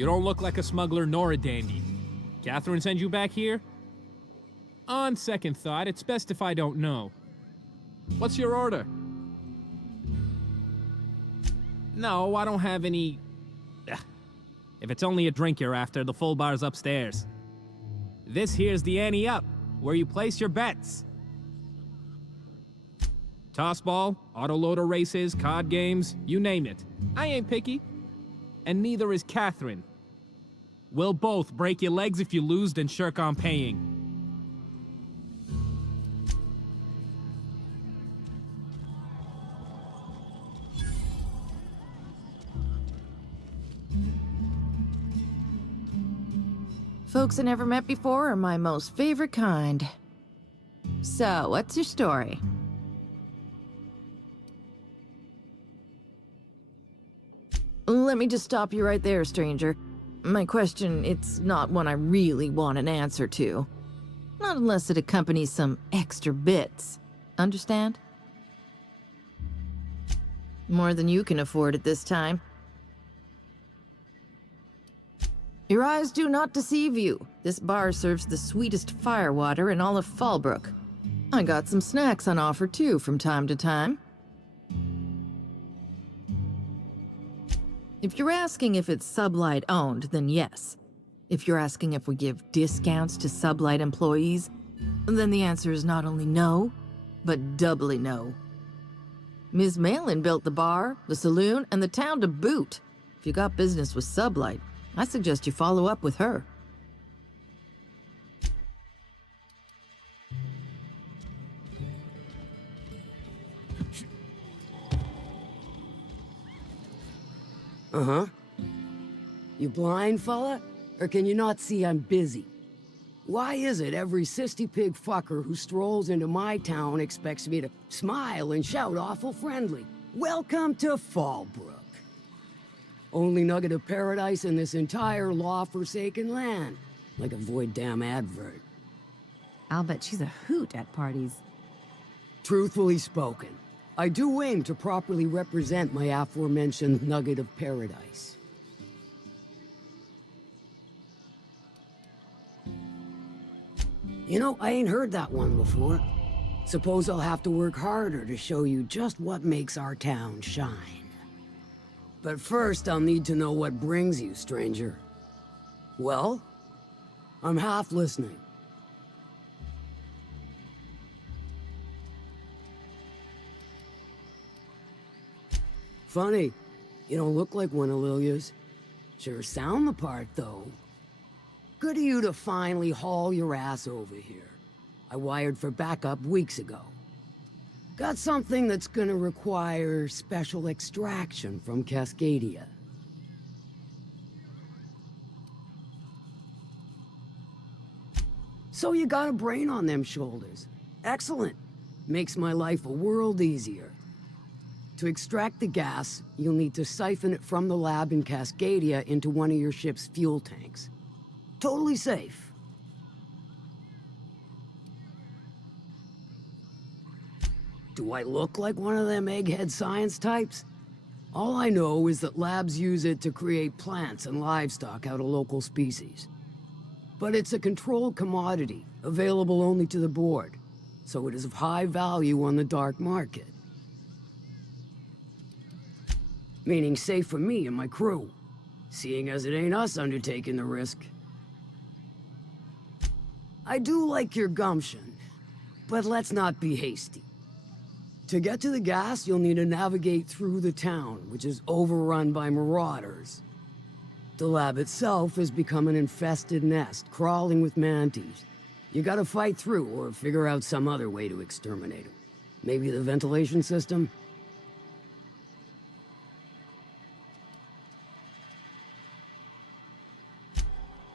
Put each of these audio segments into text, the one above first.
You don't look like a smuggler nor a dandy. Catherine send you back here? On second thought, it's best if I don't know. What's your order? No, I don't have any... Ugh. If it's only a drink you're after, the full bar's upstairs. This here's the ante up, where you place your bets. Tossball, autoloader races, card games, you name it. I ain't picky. And neither is Catherine. We'll both break your legs if you lose, then shirk on paying. Folks I never met before are my most favorite kind. So, what's your story? Let me just stop you right there, stranger. My question, it's not one I really want an answer to. Not unless it accompanies some extra bits. Understand? More than you can afford at this time. Your eyes do not deceive you. This bar serves the sweetest firewater in all of Fallbrook. I got some snacks on offer too from time to time. If you're asking if it's Sublight owned, then yes. If you're asking if we give discounts to Sublight employees, then the answer is not only no, but doubly no. Ms. Malin built the bar, the saloon, and the town to boot. If you got business with Sublight, I suggest you follow up with her. Uh-huh. You blind, fella? Or can you not see I'm busy? Why is it every sissy pig fucker who strolls into my town expects me to smile and shout awful friendly? Welcome to Fallbrook. Only nugget of paradise in this entire law-forsaken land. Like a void damn advert. I'll bet she's a hoot at parties. Truthfully spoken, I do aim to properly represent my aforementioned nugget of paradise. You know, I ain't heard that one before. Suppose I'll have to work harder to show you just what makes our town shine. But first, I'll need to know what brings you, stranger. Well, I'm half listening. Funny, you don't look like one of Lilia's. Sure sound the part, though. Good of you to finally haul your ass over here. I wired for backup weeks ago. Got something that's gonna require special extraction from Cascadia. So you got a brain on them shoulders. Excellent. Makes my life a world easier. To extract the gas, you'll need to siphon it from the lab in Cascadia into one of your ship's fuel tanks. Totally safe. Do I look like one of them egghead science types? All I know is that labs use it to create plants and livestock out of local species. But it's a controlled commodity, available only to the board, so it is of high value on the dark market. Meaning safe for me and my crew, seeing as it ain't us undertaking the risk. I do like your gumption, but let's not be hasty. To get to the gas, you'll need to navigate through the town, which is overrun by marauders. The lab itself has become an infested nest, crawling with mantis. You gotta fight through or figure out some other way to exterminate them. Maybe the ventilation system?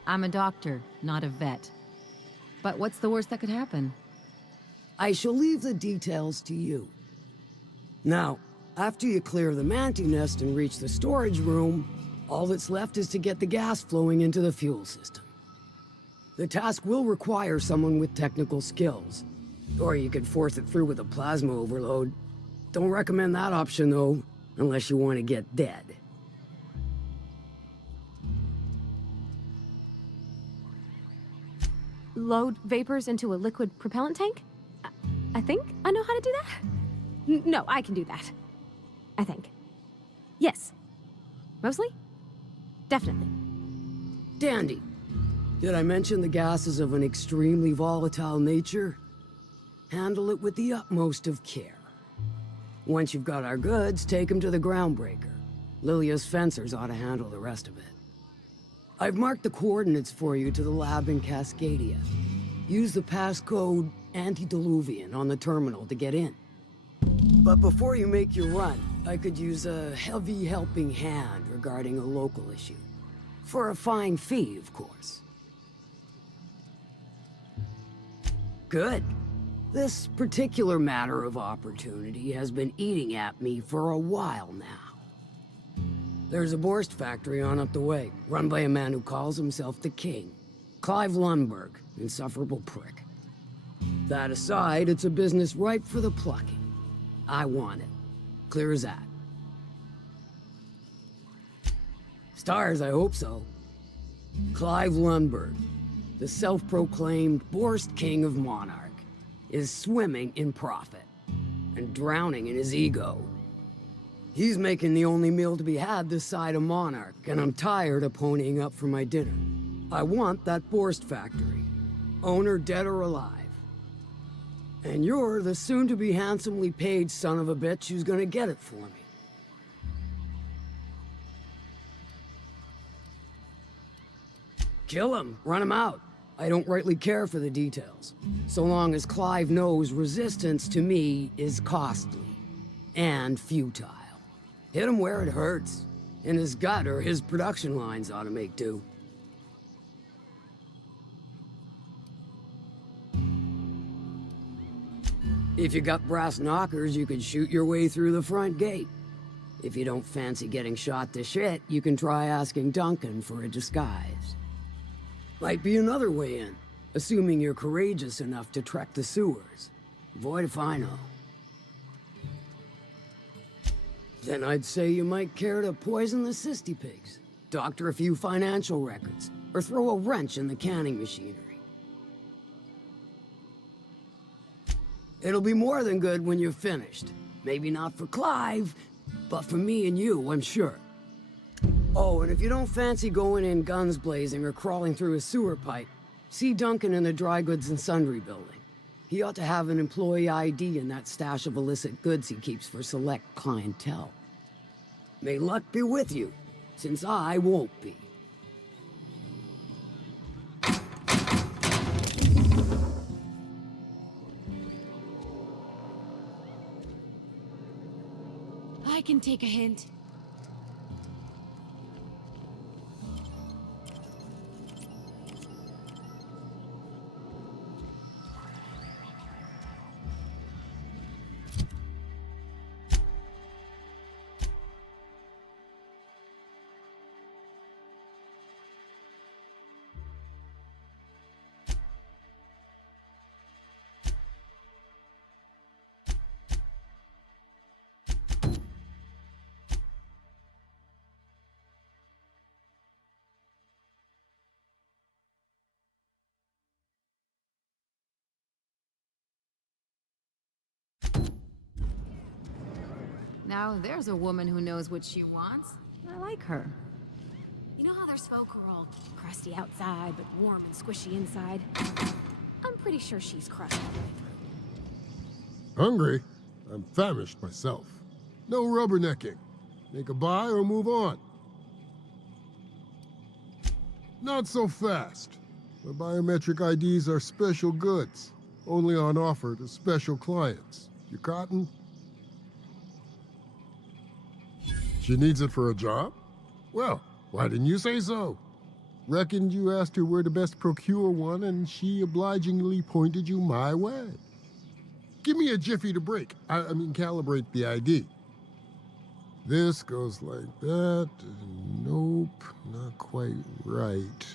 I'm a doctor, not a vet. But what's the worst that could happen? I shall leave the details to you. Now, after you clear the mantis nest and reach the storage room, all that's left is to get the gas flowing into the fuel system. The task will require someone with technical skills, or you could force it through with a plasma overload. Don't recommend that option though, unless you want to get dead. load vapors into a liquid propellant tank? I think I know how to do that. No, I can do that. I think. Yes. Mostly? Definitely. Dandy. Did I mention the gas is of an extremely volatile nature? Handle it with the utmost of care. Once you've got our goods, take them to the groundbreaker. Lilia's fencers ought to handle the rest of it. I've marked the coordinates for you to the lab in Cascadia. Use the passcode Antediluvian on the terminal to get in. But before you make your run, I could use a heavy helping hand regarding a local issue. For a fine fee, of course. Good. This particular matter of opportunity has been eating at me for a while now. There's a Borst factory on up the way, run by a man who calls himself the King. Clive Lundberg, insufferable prick. That aside, it's a business ripe for the plucking. I want it. Clear as that. Stars, I hope so. Clive Lundberg, the self-proclaimed Borst King of Monarch, is swimming in profit and drowning in his ego. He's making the only meal to be had this side of Monarch, and I'm tired of ponying up for my dinner. I want that Borst factory, owner dead or alive. And you're the soon-to-be handsomely paid son of a bitch who's gonna get it for me. Kill him, run him out. I don't rightly care for the details, so long as Clive knows resistance to me is costly and futile. Hit him where it hurts, in his gut, or his production lines ought to make do. If you got brass knockers, you can shoot your way through the front gate. If you don't fancy getting shot to shit, you can try asking Duncan for a disguise. Might be another way in, assuming you're courageous enough to trek the sewers. Void if I know. Then I'd say you might care to poison the cysty pigs, doctor a few financial records, or throw a wrench in the canning machinery. It'll be more than good when you're finished. Maybe not for Clive, but for me and you, I'm sure. Oh, and if you don't fancy going in guns blazing or crawling through a sewer pipe, see Duncan in the dry goods and sundry building. He ought to have an employee ID in that stash of illicit goods he keeps for select clientele. May luck be with you, since I won't be. I can take a hint. Now there's a woman who knows what she wants. I like her. You know how there's folk who are all crusty outside, but warm and squishy inside? I'm pretty sure she's crushed all the way through. Hungry? I'm famished myself. No rubbernecking. Make a buy or move on. Not so fast. My biometric IDs are special goods, only on offer to special clients. You cotton? She needs it for a job? Well, why didn't you say so? Reckoned you asked her where to best procure one, and she obligingly pointed you my way. Give me a jiffy to break. I mean, calibrate the ID. This goes like that. Nope, not quite right.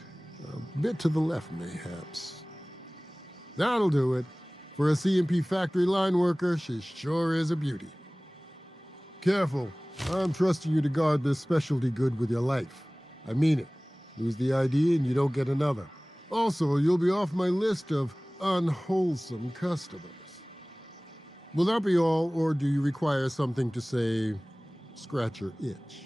A bit to the left, mayhaps. That'll do it. For a CMP factory line worker, she sure is a beauty. Careful. I'm trusting you to guard this specialty good with your life. I mean it. Lose the ID and you don't get another. Also, you'll be off my list of unwholesome customers. Will that be all, or do you require something to say, scratch your itch?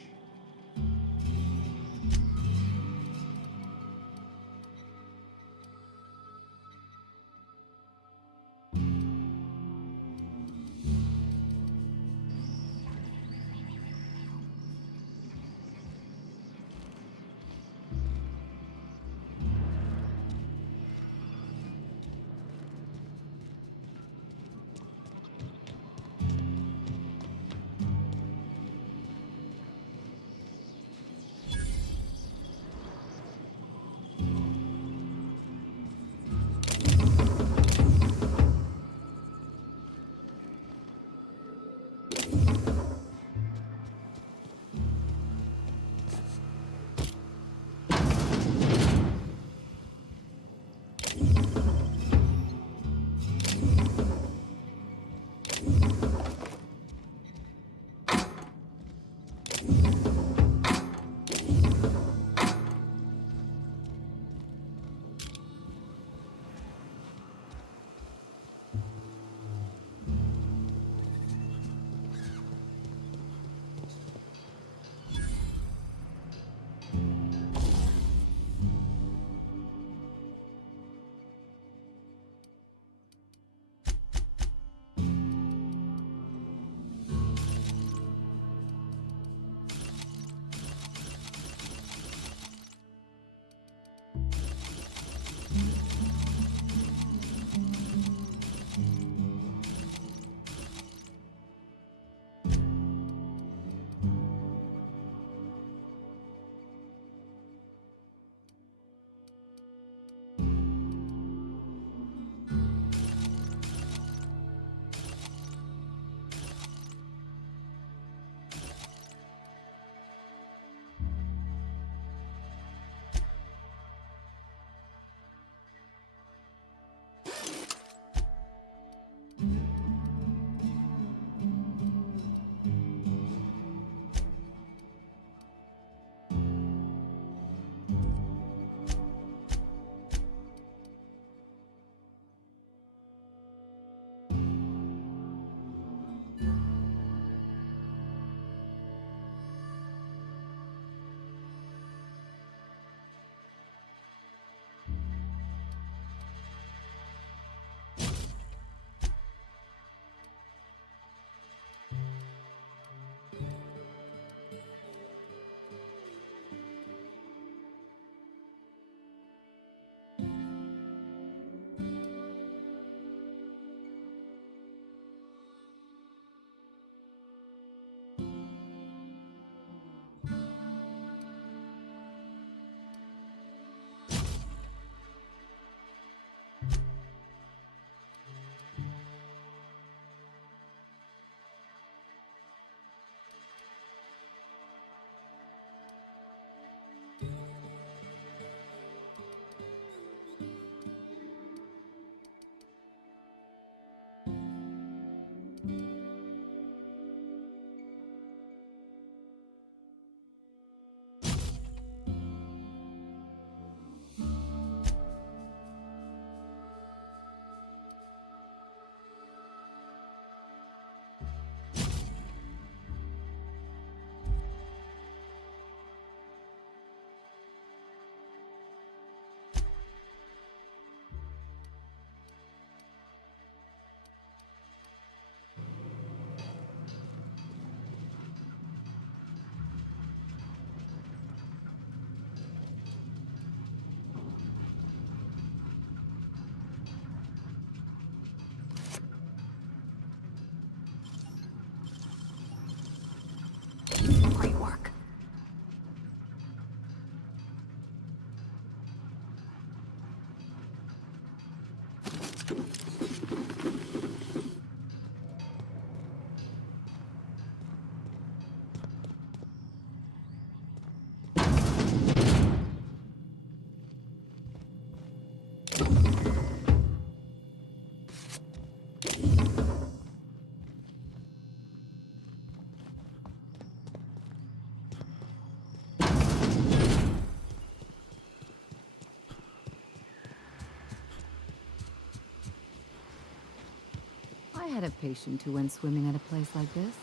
had a patient who went swimming at a place like this.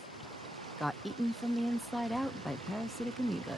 Got eaten from the inside out by parasitic amoebas.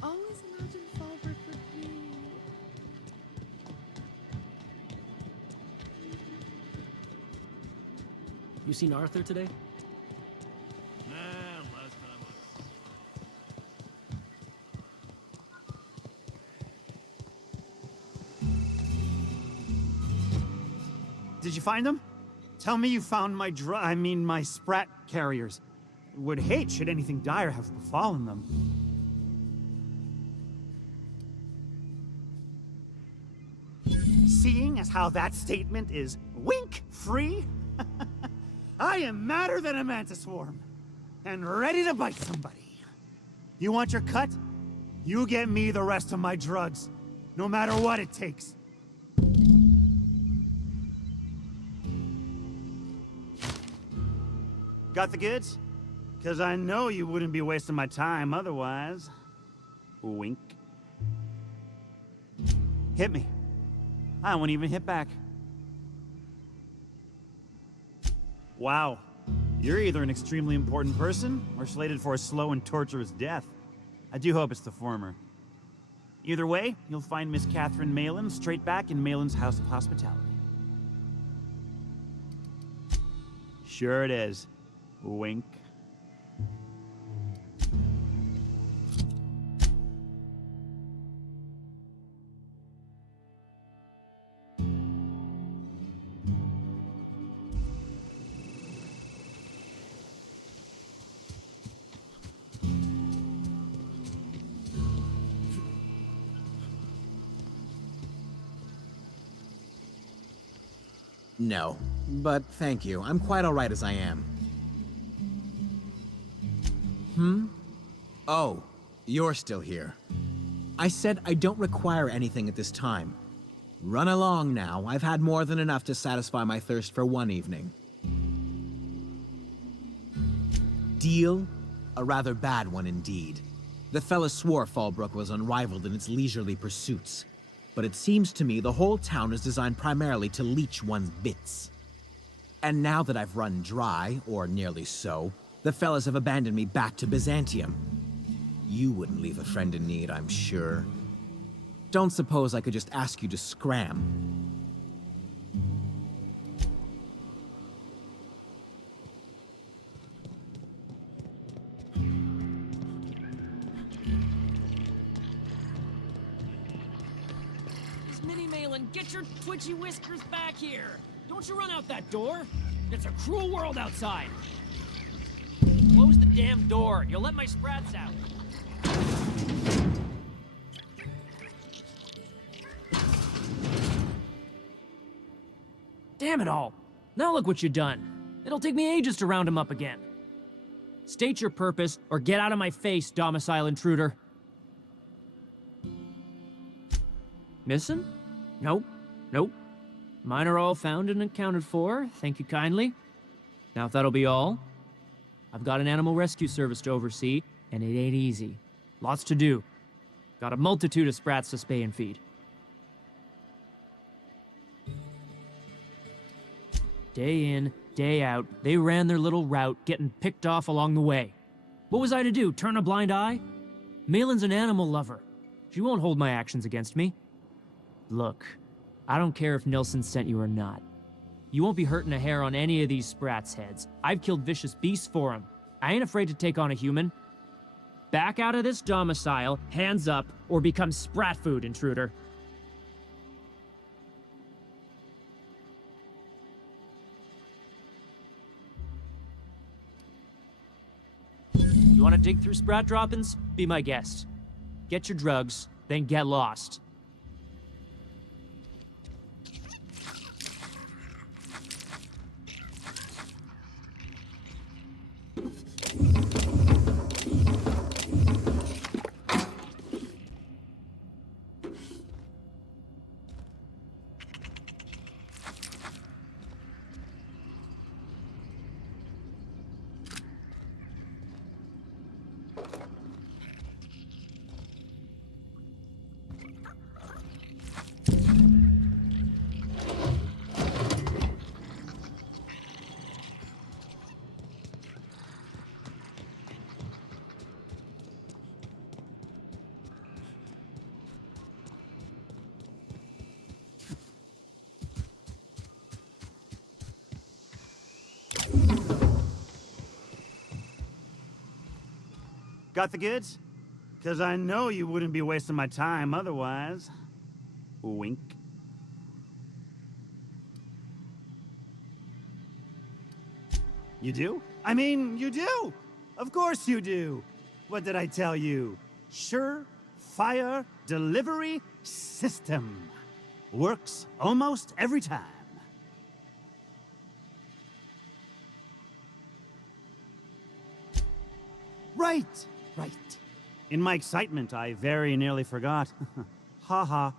Always imagine Fallbrook would be... You seen Arthur today? Last time Did you find them? Tell me you found my my sprat carriers. Would hate should anything dire have befallen them. Seeing as how that statement is wink-free, I am madder than a mantis swarm, and ready to bite somebody. You want your cut? You get me the rest of my drugs, no matter what it takes. Got the goods? 'Cause I know you wouldn't be wasting my time otherwise. Wink. Hit me. I won't even hit back. Wow. You're either an extremely important person or slated for a slow and torturous death. I do hope it's the former. Either way, you'll find Miss Catherine Malin straight back in Malin's House of Hospitality. Sure it is. Wink. No, but thank you. I'm quite all right as I am. Oh, you're still here. I said I don't require anything at this time. Run along now. I've had more than enough to satisfy my thirst for one evening. Deal? A rather bad one indeed. The fella swore Fallbrook was unrivaled in its leisurely pursuits. But it seems to me the whole town is designed primarily to leech one's bits. And now that I've run dry, or nearly so, the fellas have abandoned me back to Byzantium. You wouldn't leave a friend in need, I'm sure. Don't suppose I could just ask you to scram? Get your twitchy whiskers back here! Don't you run out that door! It's a cruel world outside! Close the damn door! You'll let my sprats out! Damn it all! Now look what you've done! It'll take me ages to round him up again. State your purpose, or get out of my face, domicile intruder. Missing? Nope. Nope. Mine are all found and accounted for, thank you kindly. Now if that'll be all, I've got an animal rescue service to oversee, and it ain't easy. Lots to do. Got a multitude of sprats to spay and feed. Day in, day out, they ran their little route, getting picked off along the way. What was I to do, turn a blind eye? Malin's an animal lover. She won't hold my actions against me. Look, I don't care if Nilsson sent you or not. You won't be hurting a hair on any of these sprats' heads. I've killed vicious beasts for them. I ain't afraid to take on a human. Back out of this domicile, hands up, or become sprat food, intruder. You want to dig through sprat droppings? Be my guest. Get your drugs, then get lost. Got the goods? 'Cause I know you wouldn't be wasting my time otherwise. Wink. You do? I mean, you do! Of course you do! What did I tell you? Sure-fire delivery system. Works almost every time. Right! Right. In my excitement, I very nearly forgot. Ha ha.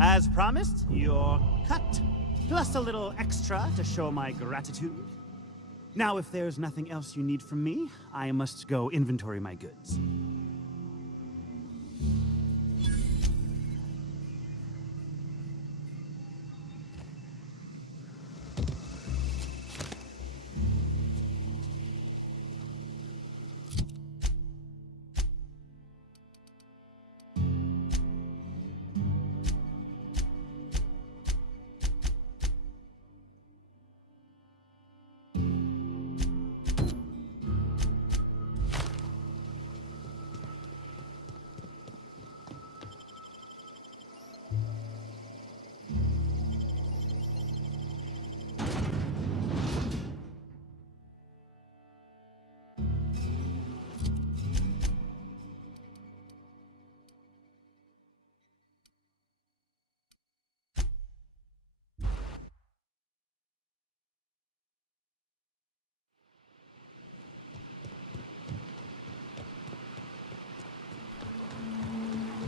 As promised, your cut, plus a little extra to show my gratitude. Now, if there's nothing else you need from me, I must go inventory my goods.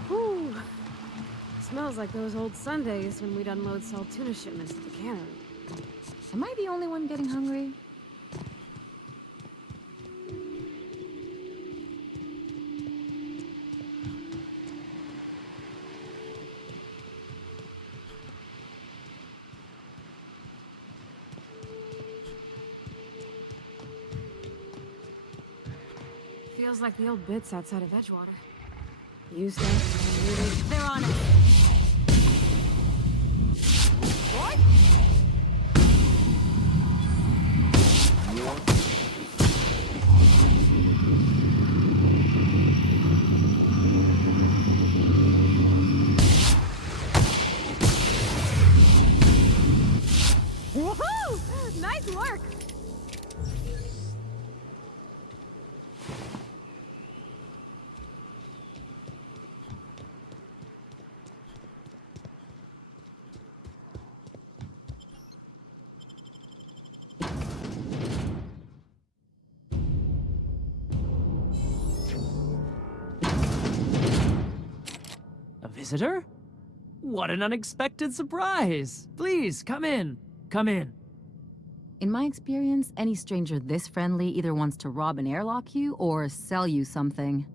Whew. Smells like those old Sundays when we'd unload salt tuna shipments to the cannery. Am I the only one getting hungry? Feels like the old bits outside of Edgewater. Used to. They're on it. What? Woohoo! Nice work! visitor? What an unexpected surprise! Please, come in. Come in. In my experience, any stranger this friendly either wants to rob and airlock you or sell you something.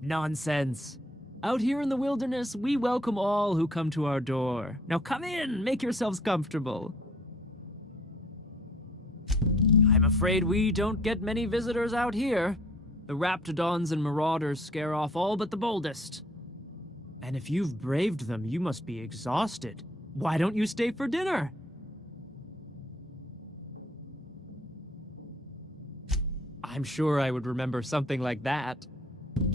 Nonsense. Out here in the wilderness, we welcome all who come to our door. Now come in, make yourselves comfortable. I'm afraid we don't get many visitors out here. The Raptidons and Marauders scare off all but the boldest. And if you've braved them, you must be exhausted. Why don't you stay for dinner? I'm sure I would remember something like that.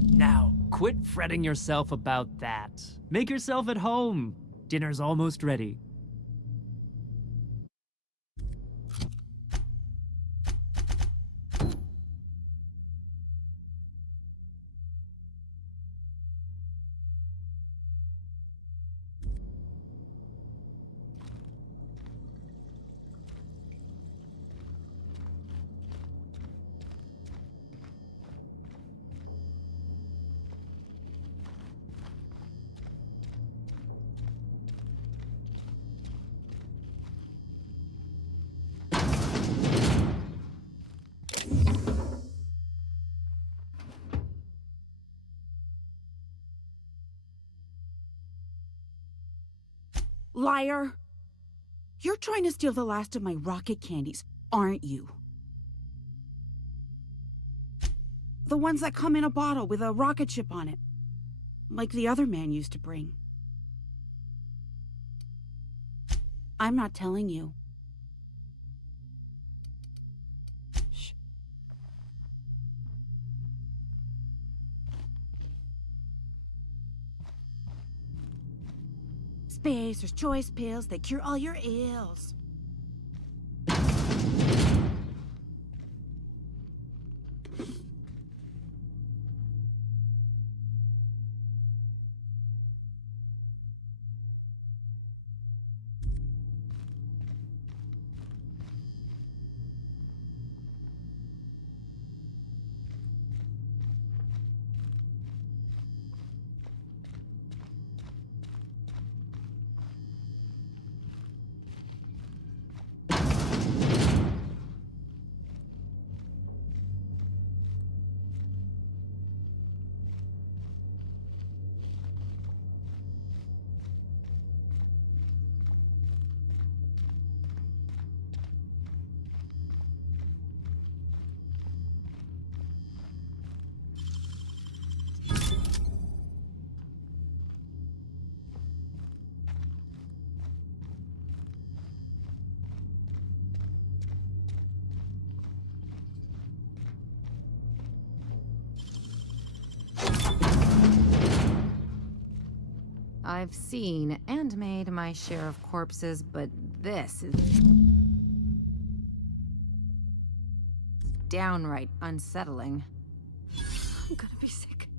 Now, quit fretting yourself about that. Make yourself at home. Dinner's almost ready. Liar! You're trying to steal the last of my rocket candies, aren't you? The ones that come in a bottle with a rocket ship on it. Like the other man used to bring. I'm not telling you. Shh. Spacer's choice pills, they cure all your ills. I've seen and made my share of corpses, but this is downright unsettling. I'm gonna be sick.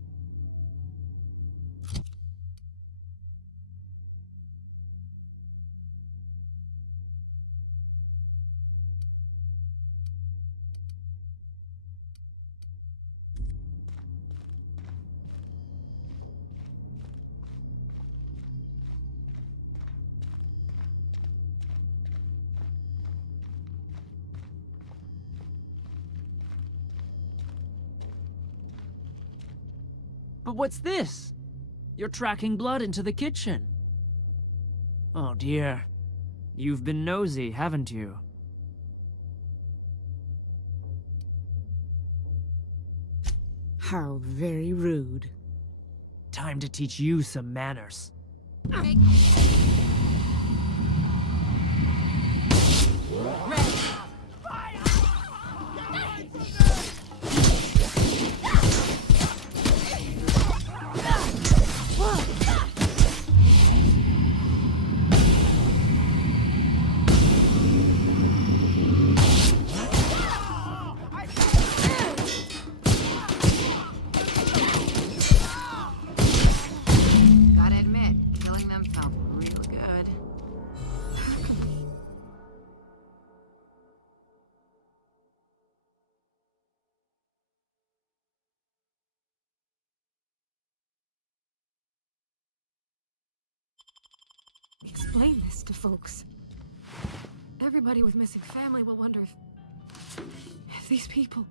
But what's this? You're tracking blood into the kitchen. Oh dear. You've been nosy, haven't you? How very rude. Time to teach you some manners. Gotta admit, killing them felt real good. explain this to folks. Everybody with missing family will wonder if these people...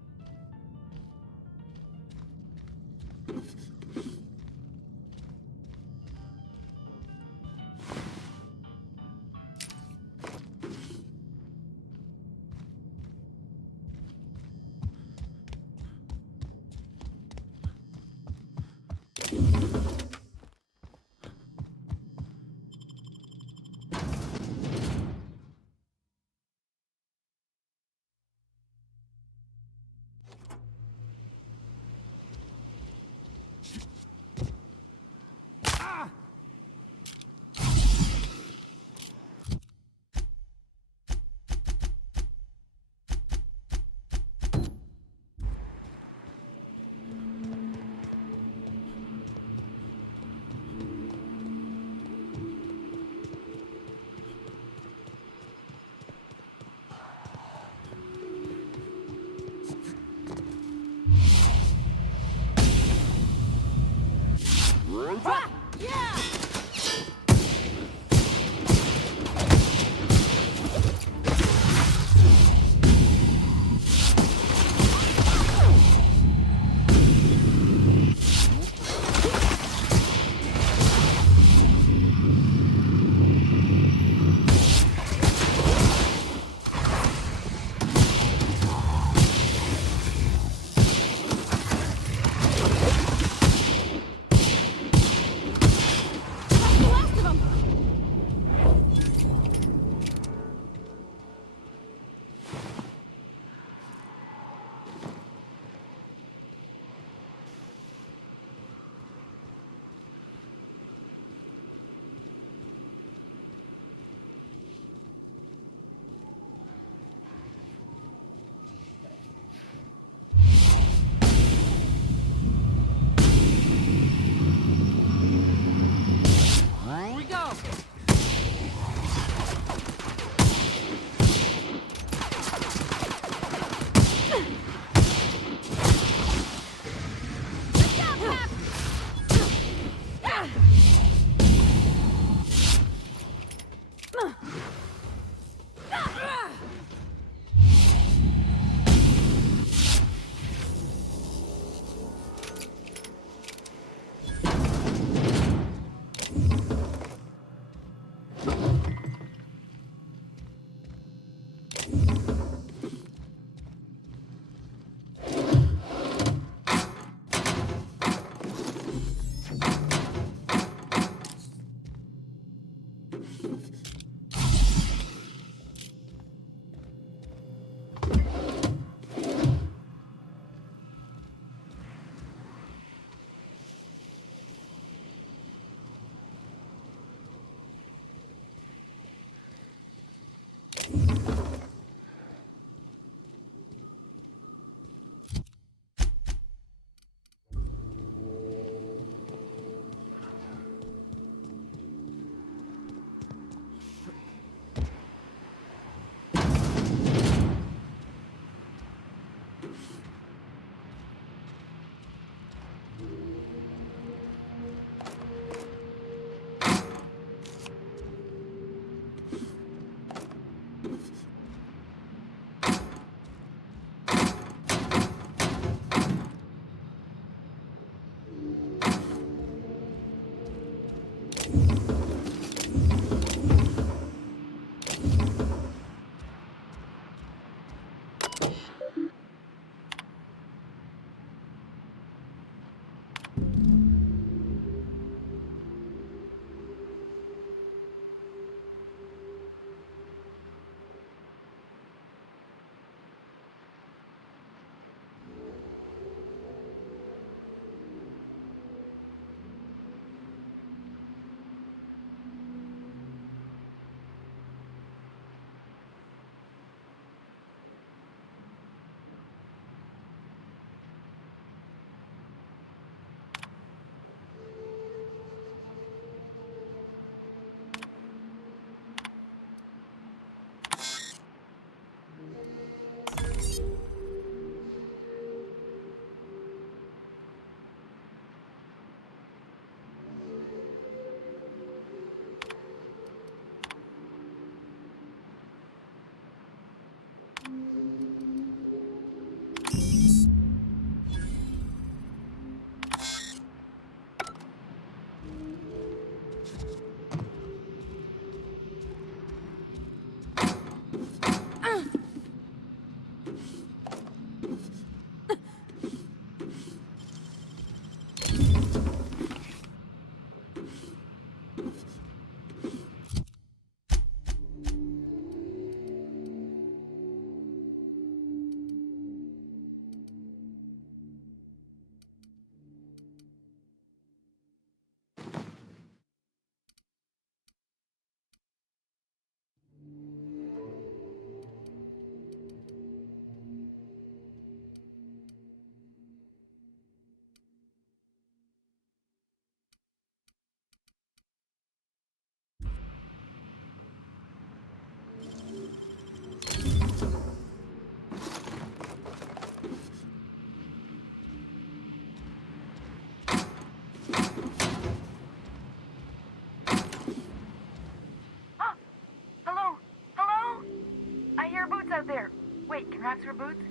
there. Wait, can Raps wear boots?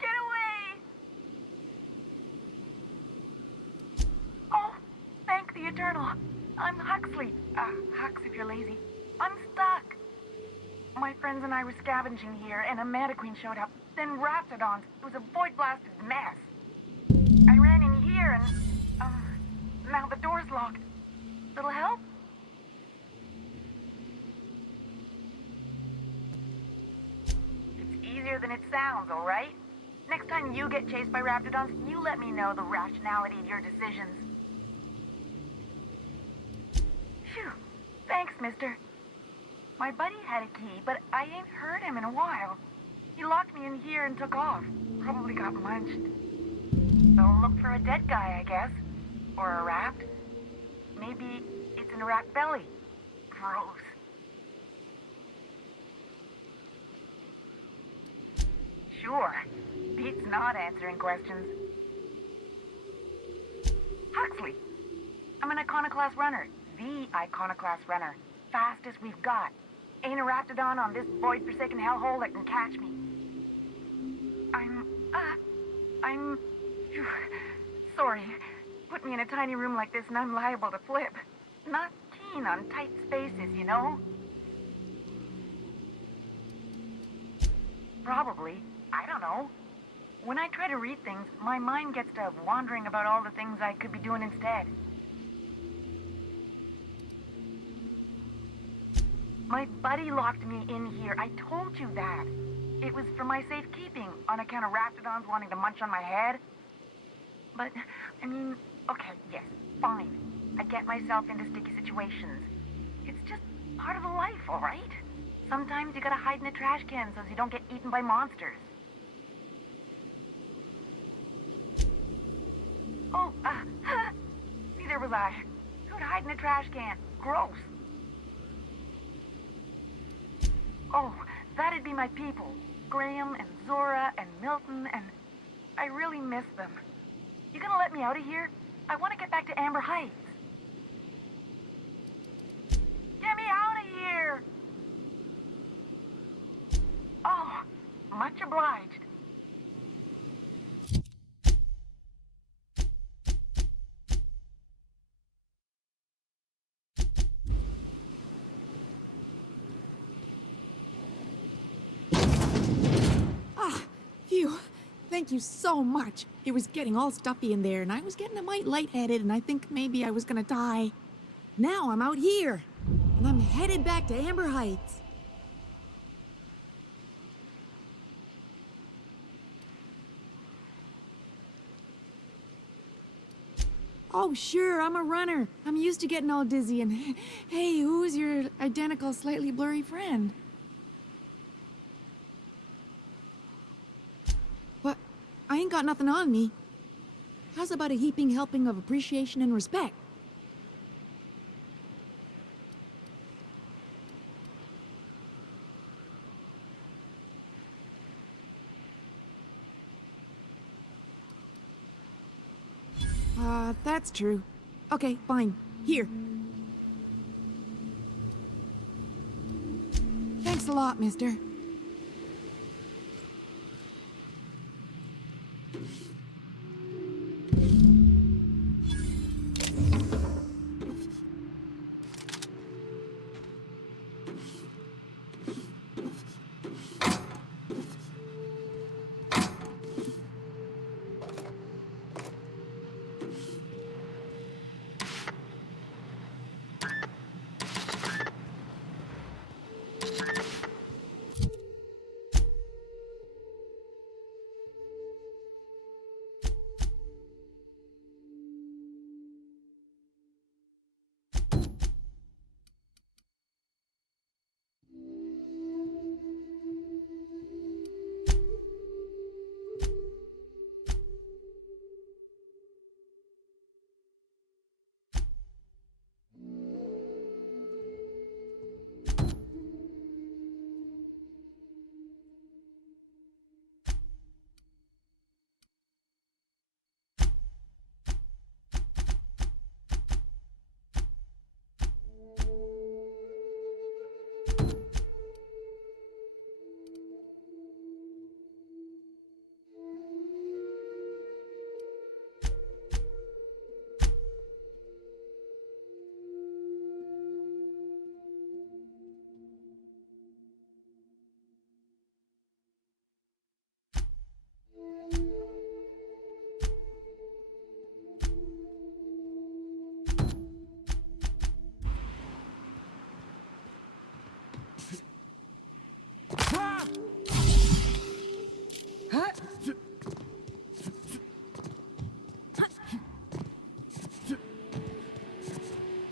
Get away! Oh, thank the Eternal. I'm Huxley. Hux if you're lazy. I'm stuck. My friends and I were scavenging here, and a Manta Queen showed up. Then Raptidons. It was a void-blasted mess. I ran in here and, now the door's locked. Little help? It's easier than it sounds, all right? Next time you get chased by Raptidons, you let me know the rationality of your decisions. Phew. Thanks, mister. My buddy had a key, but I ain't heard him in a while. He locked me in here and took off. Probably got munched. So look for a dead guy, I guess. Or a rat. Maybe it's in a rat belly. Gross. Sure. Beats not answering questions. Huxley. I'm an Iconoclast runner. The Iconoclast runner. Fastest we've got. Ain't a Raptidon on this void-forsaken hellhole that can catch me. I'm... Phew, sorry. Put me in a tiny room like this and I'm liable to flip. Not keen on tight spaces, you know? Probably. I don't know. When I try to read things, my mind gets to wandering about all the things I could be doing instead. My buddy locked me in here. I told you that. It was for my safekeeping, on account of Raptidons wanting to munch on my head. But, I mean, okay, yes, fine. I get myself into sticky situations. It's just part of the life, all right? Sometimes you gotta hide in a trash can so you don't get eaten by monsters. Oh, neither was I. Who'd hide in a trash can? Gross. Oh, that'd be my people. Graham and Zora and Milton and... I really miss them. You gonna let me out of here? I want to get back to Amber Heights. Get me out of here! Oh, much obliged. Phew. Thank you so much. It was getting all stuffy in there, and I was getting a mite lightheaded, and I think maybe I was gonna die. Now I'm out here, and I'm headed back to Amber Heights. Oh, sure, I'm a runner. I'm used to getting all dizzy, and hey, who's your identical, slightly blurry friend? But I ain't got nothing on me. How's about a heaping helping of appreciation and respect? That's true. Okay, fine. Here. Thanks a lot, mister.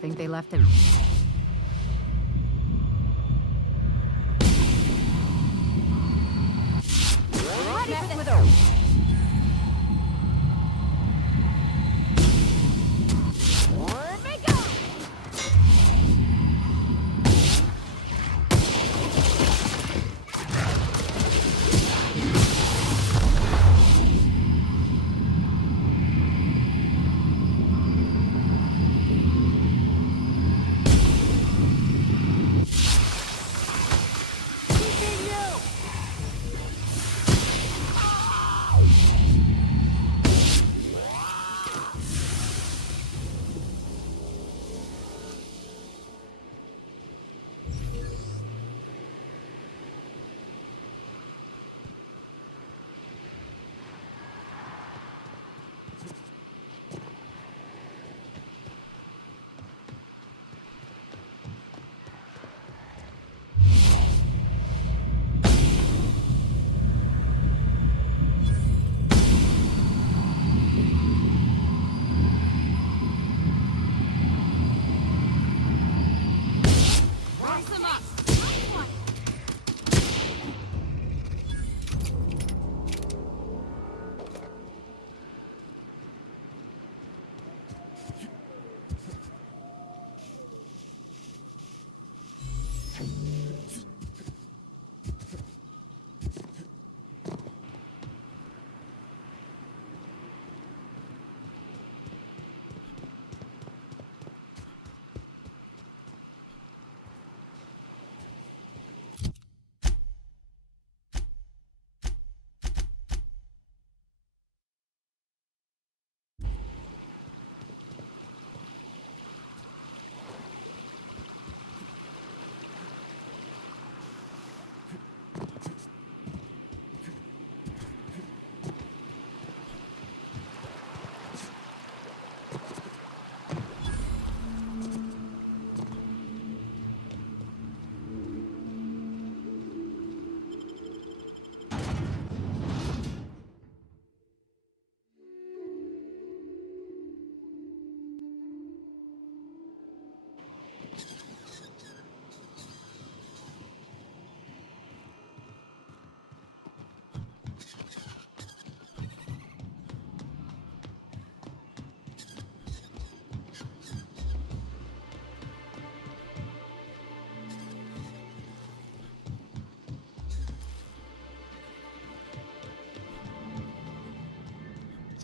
Think they left him. Ready for this.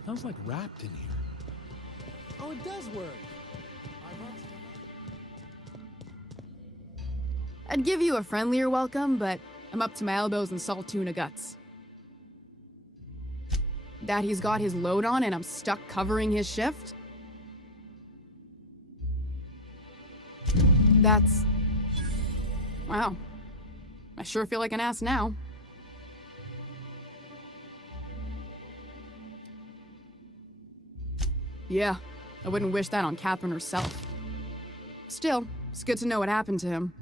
Smells like wrapped in here. Oh, it does work. I'd give you a friendlier welcome, but I'm up to my elbows in salt tuna guts. That he's got his load on and I'm stuck covering his shift? That's... wow. I sure feel like an ass now. Yeah, I wouldn't wish that on Catherine herself. Still, it's good to know what happened to him.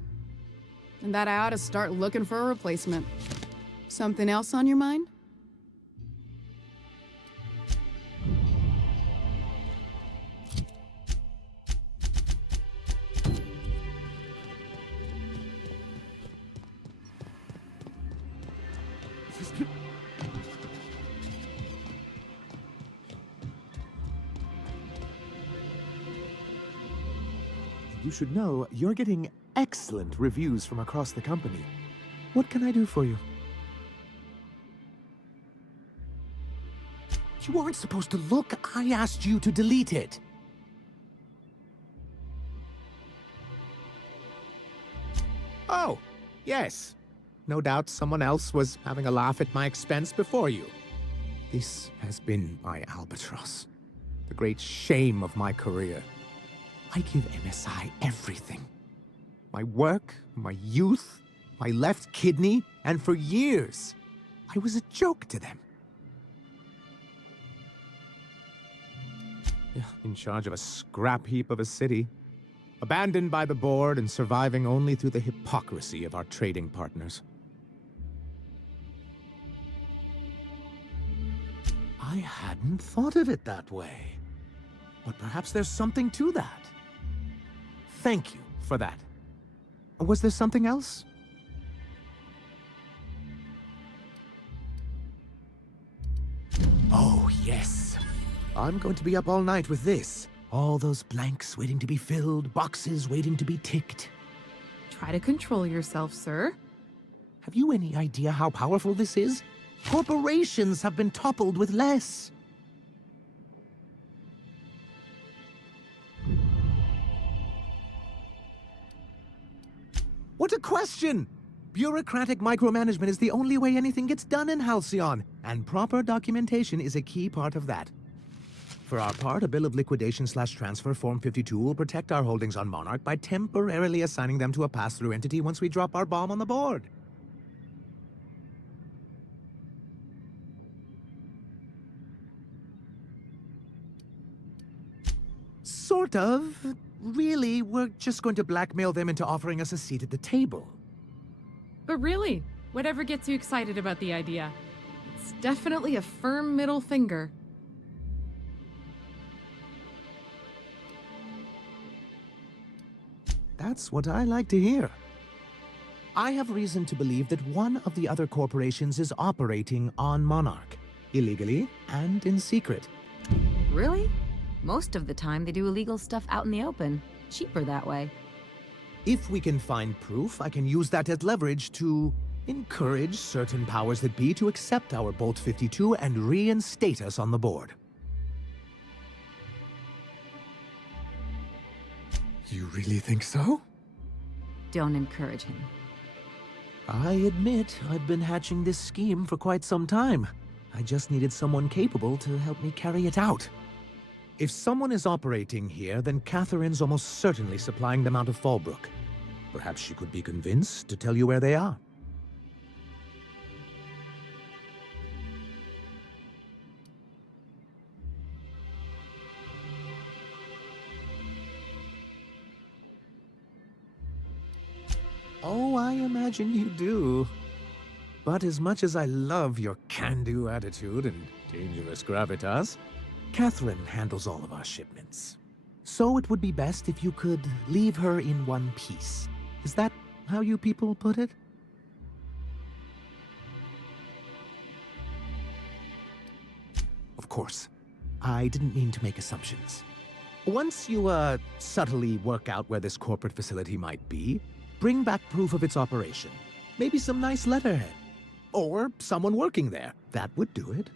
And that I ought to start looking for a replacement. Something else on your mind? You should know you're getting excellent reviews from across the company. What can I do for you? You aren't supposed to look. I asked you to delete it. Oh, yes. No doubt someone else was having a laugh at my expense before you. This has been my albatross. The great shame of my career. I give MSI everything. My work, my youth, my left kidney, and for years, I was a joke to them. In charge of a scrap heap of a city, abandoned by the board and surviving only through the hypocrisy of our trading partners. I hadn't thought of it that way. But perhaps there's something to that. Thank you for that. Was there something else? Oh, yes. I'm going to be up all night with this. All those blanks waiting to be filled, boxes waiting to be ticked. Try to control yourself, sir. Have you any idea how powerful this is? Corporations have been toppled with less. What a question! Bureaucratic micromanagement is the only way anything gets done in Halcyon, and proper documentation is a key part of that. For our part, a bill of liquidation/transfer Form 52 will protect our holdings on Monarch by temporarily assigning them to a pass-through entity once we drop our bomb on the board. Sort of. Really, we're just going to blackmail them into offering us a seat at the table. But really, whatever gets you excited about the idea? It's definitely a firm middle finger. That's what I like to hear. I have reason to believe that one of the other corporations is operating on Monarch, illegally and in secret. Really? Most of the time, they do illegal stuff out in the open. Cheaper that way. If we can find proof, I can use that as leverage to encourage certain powers that be to accept our Bolt 52 and reinstate us on the board. You really think so? Don't encourage him. I admit I've been hatching this scheme for quite some time. I just needed someone capable to help me carry it out. If someone is operating here, then Catherine's almost certainly supplying them out of Fallbrook. Perhaps she could be convinced to tell you where they are. Oh, I imagine you do. But as much as I love your can-do attitude and dangerous gravitas, Catherine handles all of our shipments. So it would be best if you could leave her in one piece. Is that how you people put it? Of course. I didn't mean to make assumptions. Once you, subtly work out where this corporate facility might be, bring back proof of its operation. Maybe some nice letterhead. Or someone working there. That would do it.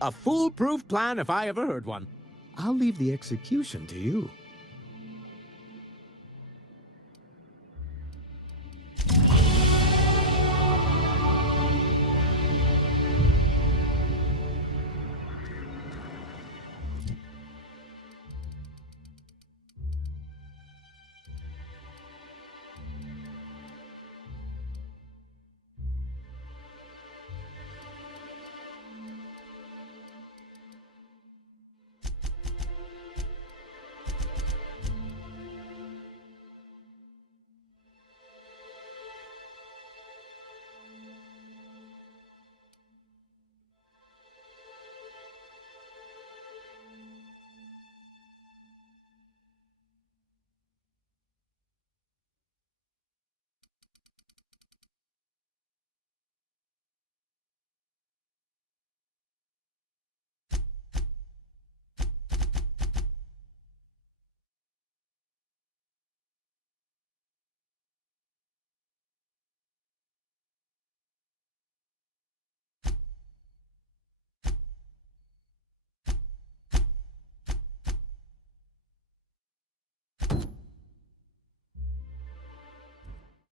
A foolproof plan if I ever heard one. I'll leave the execution to you.